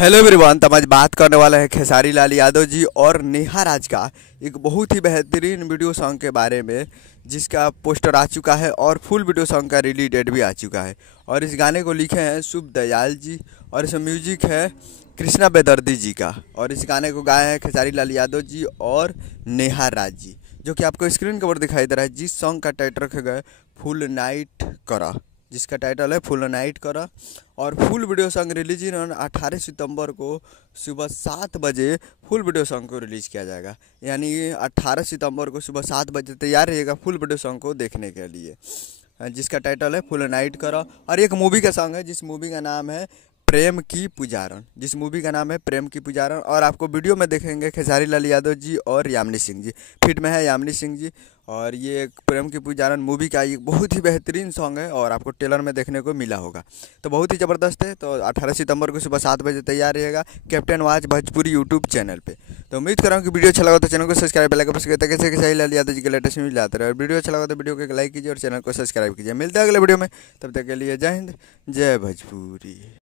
Hello everyone. तो आज बात करने वाला है खेसारी लाल यादव जी और नेहा राज का एक बहुत ही बेहतरीन वीडियो सॉन्ग के बारे में, जिसका पोस्टर आ चुका है और फुल वीडियो सॉन्ग का रिलीज डेट भी आ चुका है। और इस गाने को लिखे हैं शुभ दयाल जी और इसमें म्यूजिक है कृष्णा बेदर्दी जी का। और इस गाने को गाए हैं खेसारी लाल यादव जी और नेहा राज जी, जो कि आपको स्क्रीन के ऊपर दिखाई दे रहा है। जिस सॉन्ग का टाइटल रखा गया फुल नाइट करा, जिसका टाइटल है फुल नाइट करा। और फुल वीडियो सॉन्ग रिलीज 18 सितंबर को सुबह 7 बजे फुल वीडियो सॉन्ग को रिलीज़ किया जाएगा। यानी 18 सितंबर को सुबह 7 बजे तैयार रहिएगा फुल वीडियो सॉन्ग को देखने के लिए, जिसका टाइटल है फुल नाइट करा। और एक मूवी का सॉन्ग है जिस मूवी का नाम है प्रेम की पुजारन, जिस मूवी का नाम है प्रेम की पुजारन। और आपको वीडियो में देखेंगे खेसारी लाल यादव जी और यामिनी सिंह जी, फिट में है यामिनी सिंह जी। और ये एक प्रेम की पुजारन मूवी का एक बहुत ही बेहतरीन सॉन्ग है और आपको ट्रेलर में देखने को मिला होगा। तो बहुत ही ज़बरदस्त है। तो 18 सितंबर को सुबह 7 बजे तैयार रहेगा captain watch Bhojpuri YouTube channel पे। तो उम्मीद कर रहा हूँ कि वीडियो अच्छा लगा तो चैनल को सब्सक्राइब बेल आइकन प्रेस करते कैसे खेसारी लाल यादव जी के लेटेस्ट न्यूज़ लाते रहे। और वीडियो अच्छा लगा तो वीडियो को लाइक कीजिए और चैनल को सब्सक्राइब कीजिए। मिलते हैं अगले वीडियो में, तब तक के लिए जय हिंद जय भोजपुरी।